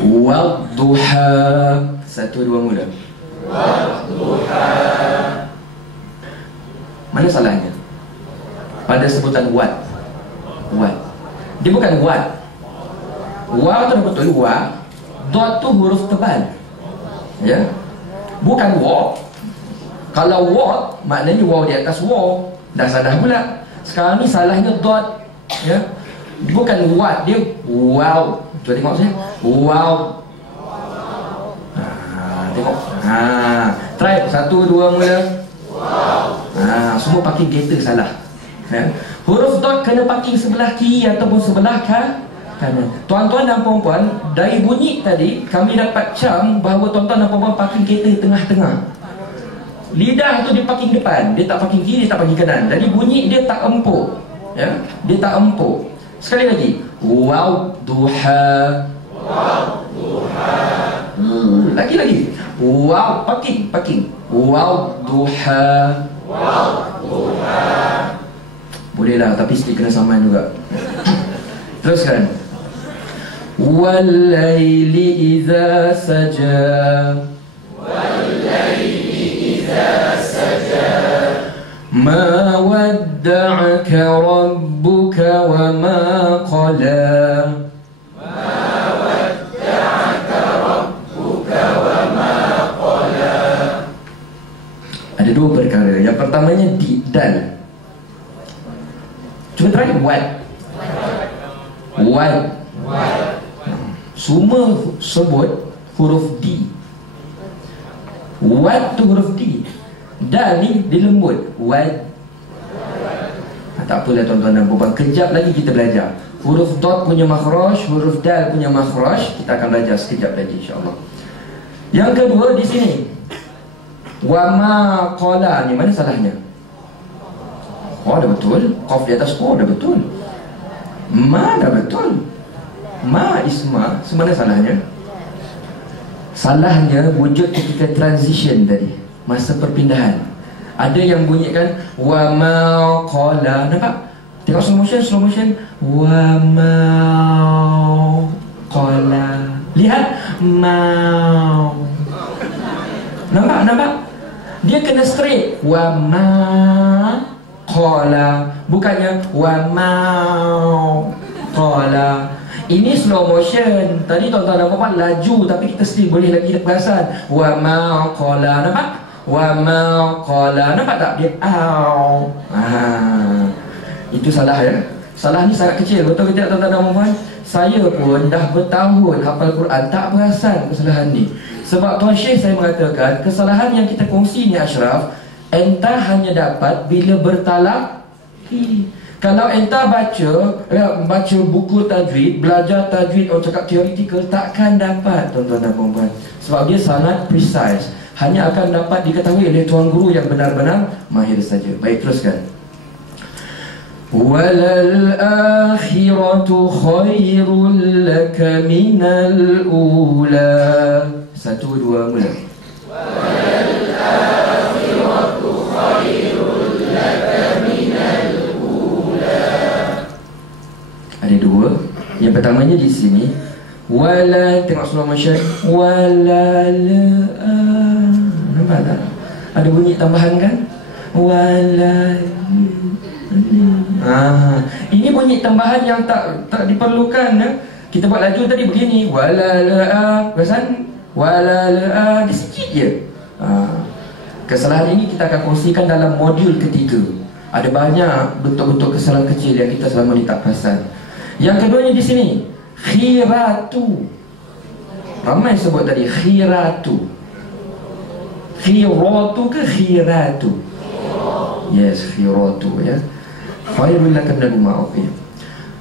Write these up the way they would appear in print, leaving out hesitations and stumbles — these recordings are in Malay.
Wadduha. Satu dua mula. Wadduha. Mana salahnya pada sebutan wad? Wad, dia bukan wad. Wa tu betul wa. Dot tu huruf tebal, ya, bukan wa. Kalau wa maknanya waw di atas waw. Dah salah pula. Sekarang ni salahnya dot, ya. Bukan wad, dia wow. Cuba tengok saya. Wow. Tengok. Try. Satu dua mula. Semua parking kereta salah, ya. Huruf dot kena parking sebelah kiri ataupun sebelah kanan. Tuan-tuan dan puan-puan, dari bunyi tadi kami dapat cam bahawa tuan-tuan dan puan-puan parking kereta tengah-tengah. Lidah tu dia parking depan, dia tak parking kiri, dia tak parking kanan. Jadi bunyi dia tak empuk, ya. Dia tak empuk. Sekali lagi. Wadduha. Wadduha. Lagi. Wow, parking. Wadduha. Wadduha. Boleh lah, tapi sikit kena saman juga. Teruskan. Wal-laili idza saja. Wal-laili idza saja. Ma wadda'aka rabbuka wa ma qala. Ma wadda'aka rabbuka wa ma qala. Ada dua perkara. Yang pertamanya di dal. Cuba try what. Semua sebut huruf D. What tu huruf D. Dal ni dilembut. What. Tak apalah tuan-tuan dan puan-puan, kejap lagi kita belajar. Huruf dot punya makhraj, huruf dal punya makhraj kita akan belajar sekejap lagi insya-Allah. Yang kedua di sini. Wa ma qala ni mana salahnya? Oh dah betul. Qaf di atas oh dah betul. Ma dah betul. Ma isma. Semana salahnya? Salahnya wujud ketika transition tadi, masa perpindahan. Ada yang bunyikan wa ma qala. Nampak? Tengok slow motion. Wa ma qala. Lihat mau. Nampak? Dia kena straight. Wa ma qala, bukannya wa mau qala. Ini slow motion. Tadi tuan-tuan dan puan laju, tapi kita still boleh lagi perasan wa mau qala. Nampak? Wa mau qala. Nampak tak? Dia au. Itu salah, ya. Salah ni sangat kecil. Betul ke tidak tuan-tuan dan puan? Saya pun dah bertahun hafal Quran, tak perasan kesalahan ni. Sebab Tuan Syekh saya mengatakan kesalahan yang kita kongsi ni Ashraf, entah hanya dapat bila bertalak. Kalau entah baca buku tajwid, belajar tajwid atau cakap teoretikal, takkan dapat tuan-tuan dan puan-puan. Sebab dia sangat precise. Hanya akan dapat diketahui oleh tuan guru yang benar-benar mahir saja. Baik, teruskan. Walal akhiratu khairul laka minal ula. Satu dua mula. Walal akhiratu khairul laka minal ula. Ada dua. Yang pertamanya di sini wala, tengok slow motion. Wala la. Nampak tak? Ada bunyi tambahan kan? Wala. Ini bunyi tambahan yang tak diperlukan, ya? Kita buat laju tadi begini. Wala la. Perasan? Wala la. Dia sikit je. Kesalahan ini kita akan kongsikan dalam modul ketiga. Ada banyak bentuk-bentuk kesalahan kecil yang kita selama ni tak perasan. Yang keduanya di sini khiratu. Ramai sebut tadi khiratu. Khiratu ke khiratu? Yes, khiratu, ya. Khairul laka minal ma'ruf.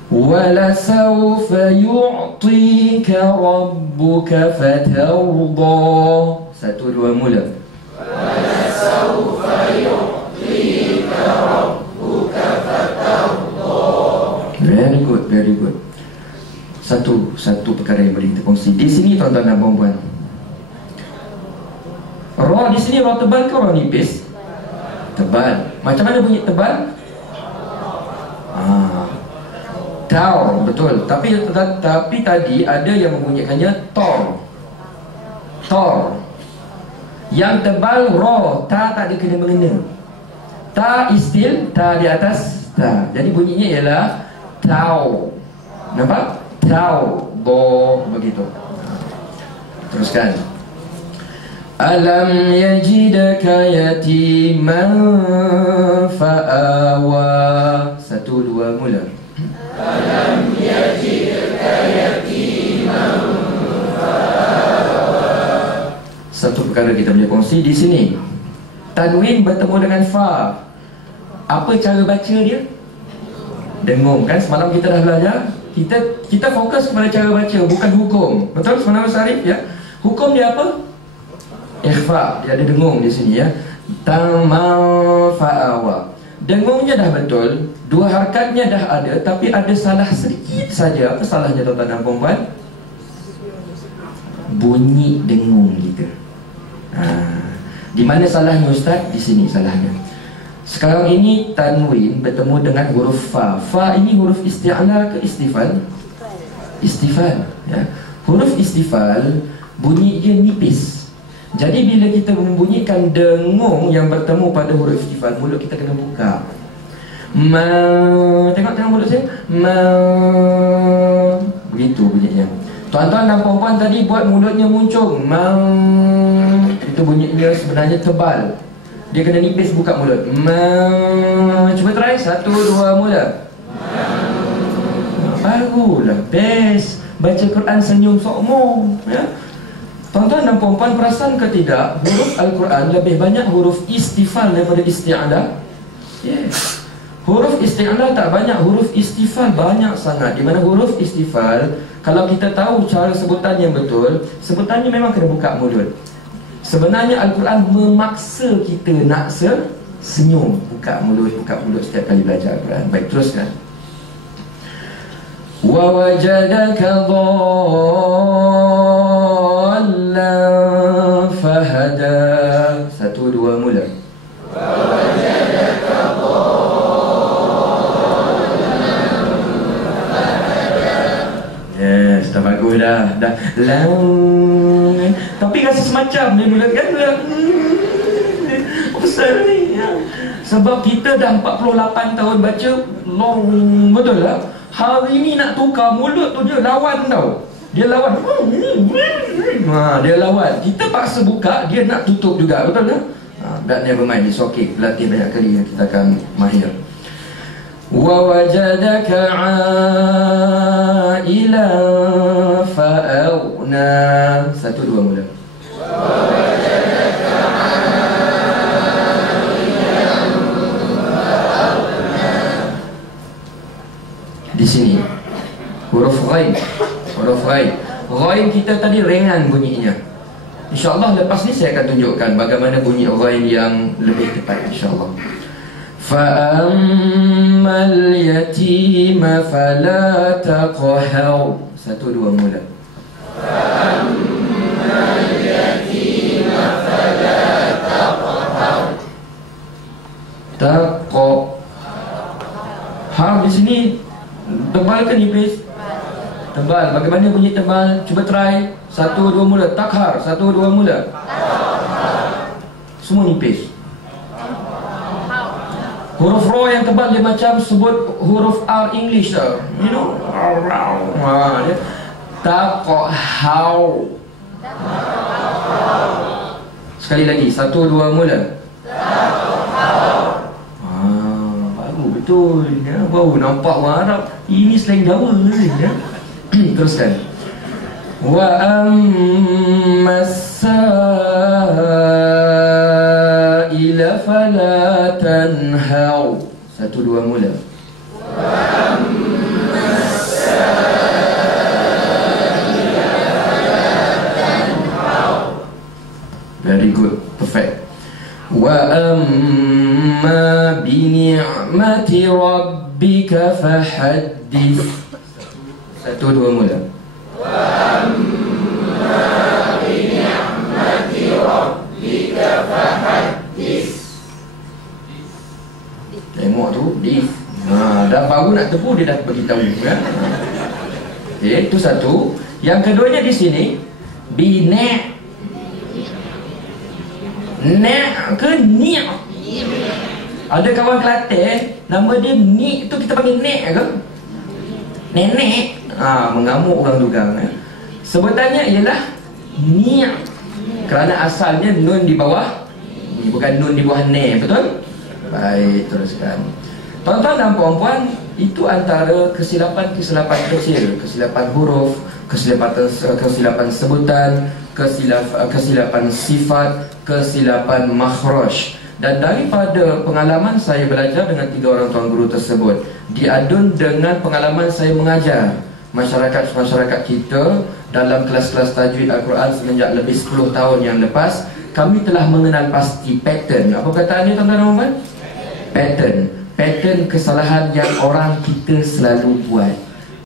Wala sawfa yu'tika rabbuka fatarda. Satu dua mula. Wala sawfa yu'tika rabbuka fatarda. Very good, very good. Satu perkara yang boleh kita kongsi. Di sini tuan-tuan dan puan-puan, ra di sini ra tebal ke ra nipis? Tebal. Macam mana bunyi tebal? Taur, betul. Tapi tadi ada yang membunyikannya tor. Tor. Yang tebal ro, ta tak ada kena mengena. Ta istil, ta di atas ta. Jadi bunyinya ialah tau. Nampak? Tau, bo, begitu. Teruskan. Alam yajidaka yatiman fa'awa. 1, 2, mula. Alam yajidaka yatiman fa'awa. Satu perkara kita boleh kongsi di sini. Tanwin bertemu dengan fa. Apa cara baca dia? Dengung, kan? Semalam kita dah belajar. Kita fokus kepada cara baca, bukan hukum. Betul semalam Syarif, ya? Hukum dia apa? Ikhfa. Dia ada dengung di sini, ya. Tamal fa'awa. Dengungnya dah betul, dua harakatnya dah ada, tapi ada salah sedikit saja. Apa salahnya tuan-tuan dan puan-puan? Bunyi dengung kita. Di mana salahnya Ustaz? Di sini salahnya. Sekarang ini tanwin bertemu dengan huruf fa. Fa ini huruf isti'ala ke istifal? Istifal, ya. Huruf istifal bunyi dia nipis. Jadi bila kita membunyikan dengung yang bertemu pada huruf istifal, mulut kita kena buka. Ma, tengok mulut saya. Ma, begitu bunyinya. Tuan-tuan dan puan-puan tadi buat mulutnya muncung. Ma, itu bunyinya sebenarnya tebal. Dia kena nipis buka mulut. Cuba try. 1, 2, mula. Barulah. Best. Baca Quran senyum sokmo, ya. Tuan-tuan dan puan-puan perasan ke tidak, huruf Al-Quran lebih banyak huruf istifal daripada isti'ala? Yes. Huruf isti'ala tak banyak, huruf istifal banyak sangat. Di mana huruf istifal, kalau kita tahu cara sebutan yang betul, sebutannya memang kena buka mulut. Sebenarnya Al-Quran memaksa kita nak senyum. Buka mulut setiap kali belajar Al-Quran. Baik, teruskan. Wa wajadaka dhallan fahada. 1, 2, mula. Wa wajadaka dhallan fahada. Yes, dah bagus dah. Tapi rasa semacam dia mulut kan? Besar ni, ya. Sebab kita dah 48 tahun baca long, betul tak? Hari ni nak tukar mulut tu dia lawan tau. Dia lawan. Dia lawan. Kita paksa buka, dia nak tutup juga, betul tak? That never mind, it's okay. Berlatih banyak kali, kita akan mahir. Wa wajadaka a'ilan fa'awna. 1, 2, mula. Wa wajadaka a'ilan fa'awna. Di sini huruf ghaib. Huruf ghaib. Ghaib kita tadi ringan bunyinya. InsyaAllah lepas ni saya akan tunjukkan bagaimana bunyi ghaib yang lebih tepat, insyaAllah. فَأَمَّا الْيَتِيمَ فَلَا تَقْهَرْ. 1, 2, mula. فَأَمَّا الْيَتِيمَ فَلَا تَقْهَرْ. Har di sini tebal ke nipis? Tebal. Bagaimana bunyi tebal? Cuba try. 1, 2, mula. Takhar. 1, 2, mula. Semua nipis. Huruf ro yang tebal dia macam sebut huruf R English tau. You know? Taqhau. Sekali lagi. 1, 2, mula. Baru betul, ya. Baru nampak orang Arab. Ini slang Jawa ni, ya. Teruskan. Wa ammas-sa'ila fala tanhau. 1, 2, mula. Wa ammas-sa'ila fala tanhau. Very good, perfect. Wa amma bi ni'mati rabbika fahaddith. 1, 2, mula. Wa amma bi ni'mati rabbika fahaddith. Tengok tu, dis. Dah baru nak tepu dia dah beritahu, ya. Itu satu. Yang keduanya di sini bina. Nek ke ni? Ada kawan Kelantan nama dia ni tu kita panggil nek ke? Nenek. Mengamuk orang Dugang. Sebutannya ialah ni. Kerana asalnya nun di bawah, bukan nun di bawah ne, betul? Baik, teruskan. Tuan-tuan dan puan-puan, itu antara kesilapan-kesilapan kecil, kesilapan huruf, kesilapan sebutan, kesilapan sifat, kesilapan makhraj. Dan daripada pengalaman saya belajar dengan 3 orang tuan guru tersebut, diadun dengan pengalaman saya mengajar masyarakat kita dalam kelas-kelas tajwid Al-Quran semenjak lebih 10 tahun yang lepas, kami telah mengenal pasti pattern. Apa kataannya tuan-tuan dan puan? Pattern kesalahan yang orang kita selalu buat.